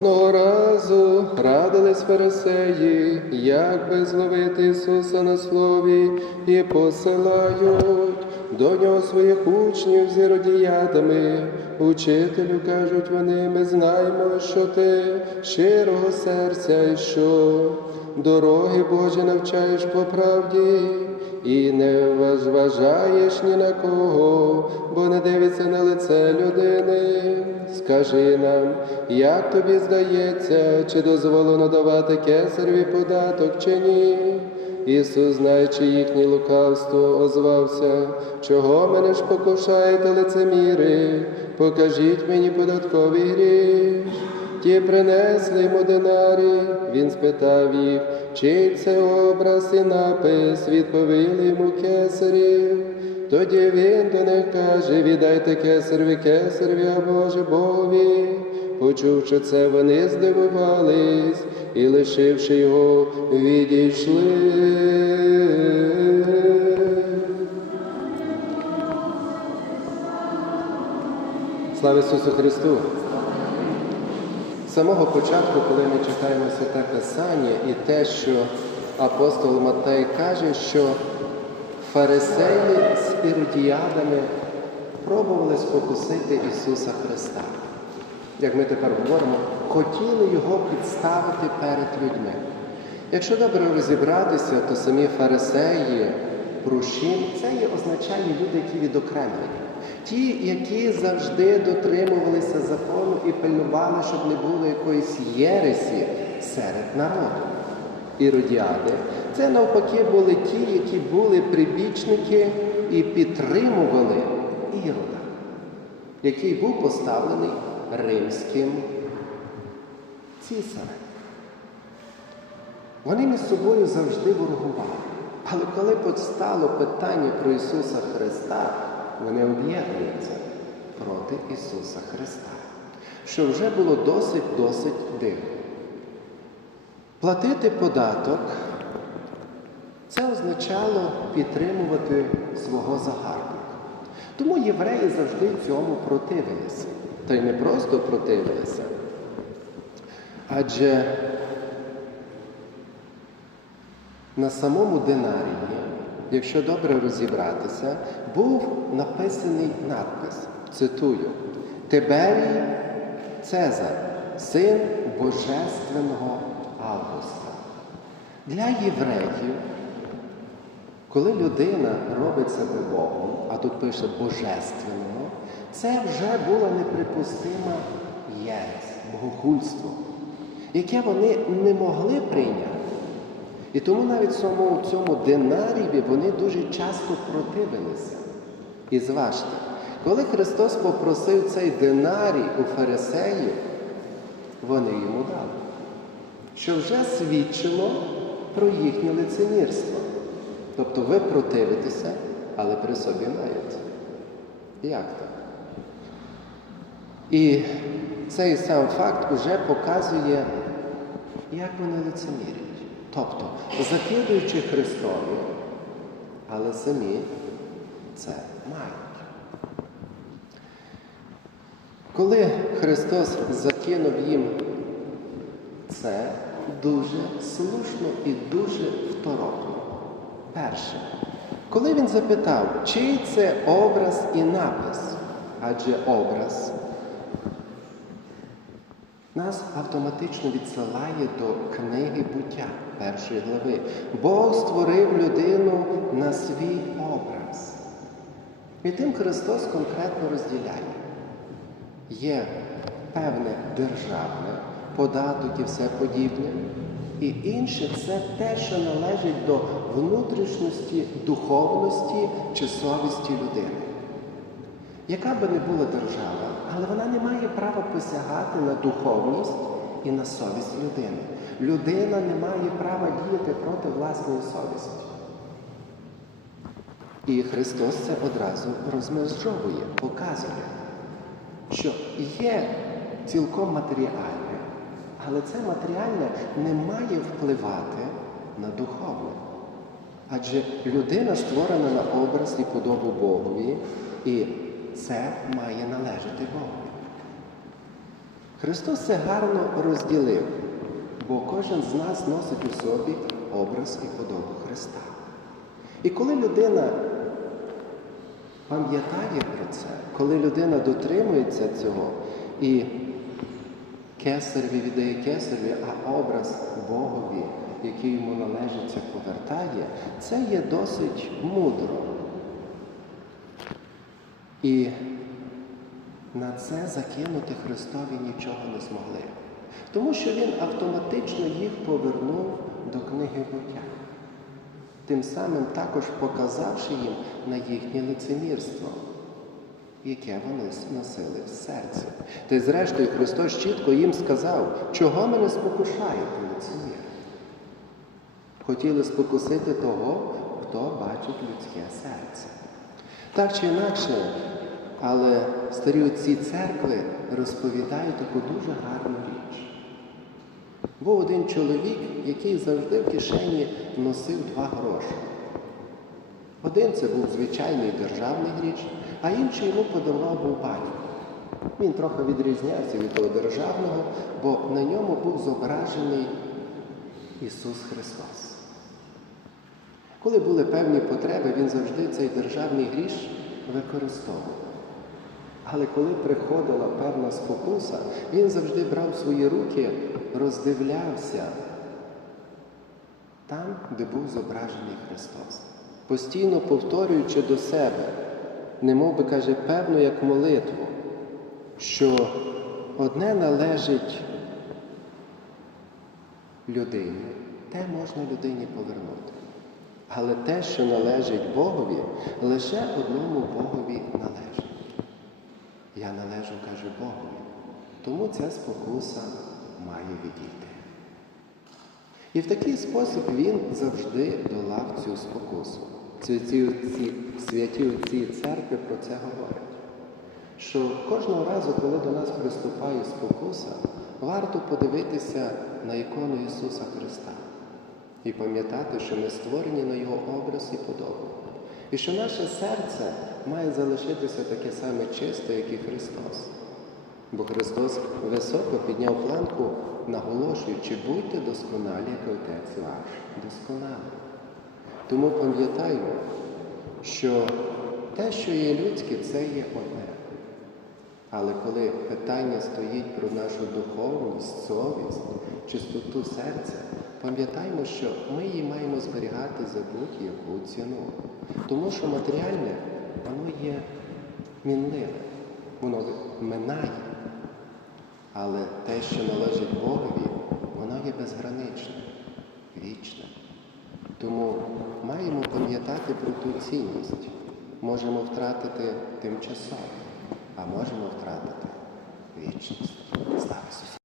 Одного разу радились фарисеї, як би зловити Ісуса на слові, і посилають до нього своїх учнів з іродіятами. Учителю, кажуть вони, ми знаємо, що ти щирого серця і що дороги Божі навчаєш по правді, і не вважаєш ні на кого, бо не дивиться на лице людини. Скажи нам, як тобі здається, чи дозволено давати кесареві податок, чи ні? Ісус, знаючи їхнє лукавство, озвався, чого мене ж покушаєте лицеміри, покажіть мені податковий гріш. Ті принесли йому динарі, він спитав їх, чий це образ і напис, відповіли йому кесарів. Тоді він до них каже, віддайте кесареві кесареві, а Боже Богові. Почувши це, вони здивувались і, лишивши його, відійшли. Слава Ісусу Христу! Самого початку, коли ми читаємо святе Писання і те, що апостол Матей каже, що фарисеї з іродіядами пробували спокусити Ісуса Христа. Як ми тепер говоримо, хотіли його підставити перед людьми. Якщо добре розібратися, то самі фарисеї, прушим, це є означає люди, які відокремлені. Ті, які завжди дотримувалися закону і пильнували, щоб не було якоїсь єресі серед народу. Іродіади. Це навпаки були ті, які були прибічники і підтримували Ірода, який був поставлений римським цісарем. Вони між собою завжди ворогували. Але коли постало питання про Ісуса Христа, вони об'єднуються проти Ісуса Христа, що вже було досить-досить дивно. Платити податок це означало підтримувати свого загарбника. Тому євреї завжди цьому противилися. Та й не просто противилися. Адже на самому динарії, якщо добре розібратися, був написаний надпис, цитую, Тиберій Цезар, син Божественного Августа. Для євреїв, коли людина робить себе Богом, а тут пише Божественного, це вже була неприпустима єресь, богохульство, яке вони не могли прийняти. І тому навіть самому цьому динаріві вони дуже часто противилися. І зважте, коли Христос попросив цей динарій у фарисеїв, вони йому дали, що вже свідчило про їхнє лицемірство. Тобто ви противитеся, але при собі маєте. Як так? І цей сам факт уже показує, як вони лицемірять. Тобто, закидуючи Христові, але самі це мають. Коли Христос закинув їм це дуже слушно і дуже второпно. Перше, коли він запитав, чий це образ і напис, адже образ нас автоматично відсилає до книги буття першої глави. Бог створив людину на свій образ. І тим Христос конкретно розділяє. Є певне державне, податок і все подібне. І інше це те, що належить до внутрішності, духовності чи совісті людини. Яка би не була держава, але вона не має права посягати на духовність і на совість людини. Людина не має права діяти проти власної совісті. І Христос це одразу розмежовує, показує, що є цілком матеріальне, але це матеріальне не має впливати на духовне. Адже людина створена на образ і подобу Богові, і це має належати Богу. Христос це гарно розділив, бо кожен з нас носить у собі образ і подобу Христа. І коли людина пам'ятає про це, коли людина дотримується цього і кесареві віддає кесареві, а образ Богові, який йому належиться, повертає, це є досить мудро. І на це закинути Христові нічого не змогли. Тому що Він автоматично їх повернув до книги буття. Тим самим також показавши їм на їхнє лицемірство, яке вони носили в серці. Та й зрештою Христос чітко їм сказав, чого мене спокушаєте лицемір. Хотіли спокусити того, хто бачить людське серце. Так чи інакше, але старі отці церкви розповідають таку дуже гарну річ. Був один чоловік, який завжди в кишені носив два гроші. Один це був звичайний державний гріш, а інший йому подарував був батько. Він трохи відрізнявся від того державного, бо на ньому був зображений Ісус Христос. Коли були певні потреби, він завжди цей державний гріш використовував. Але коли приходила певна спокуса, він завжди брав свої руки, роздивлявся там, де був зображений Христос, постійно повторюючи до себе, немов би каже, певно, як молитву, що одне належить людині, те можна людині повернути. Але те, що належить Богові, лише одному Богові належить. Я належу, каже Богові. Тому ця спокуса має відійти. І в такий спосіб він завжди долав цю спокусу. Ці, ці, ці святі отці церкви про це говорять. Що кожного разу, коли до нас приступає спокуса, варто подивитися на ікону Ісуса Христа і пам'ятати, що ми створені на Його образ і подобу. І що наше серце має залишитися таке саме чисте, як і Христос. Бо Христос високо підняв планку, наголошуючи, будьте досконалі, як Отець ваш, досконалий. Тому пам'ятаймо, що те, що є людське, це є одне. Але коли питання стоїть про нашу духовність, совість, чистоту серця, пам'ятаймо, що ми її маємо зберігати за будь-яку ціну. Тому що матеріальне, воно є мінливе, воно минає. Але те, що належить Богові, воно є безграничне, вічне. Тому маємо пам'ятати про ту цінність. Можемо втратити тимчасово, а можемо втратити вічність. Слава Ісусу!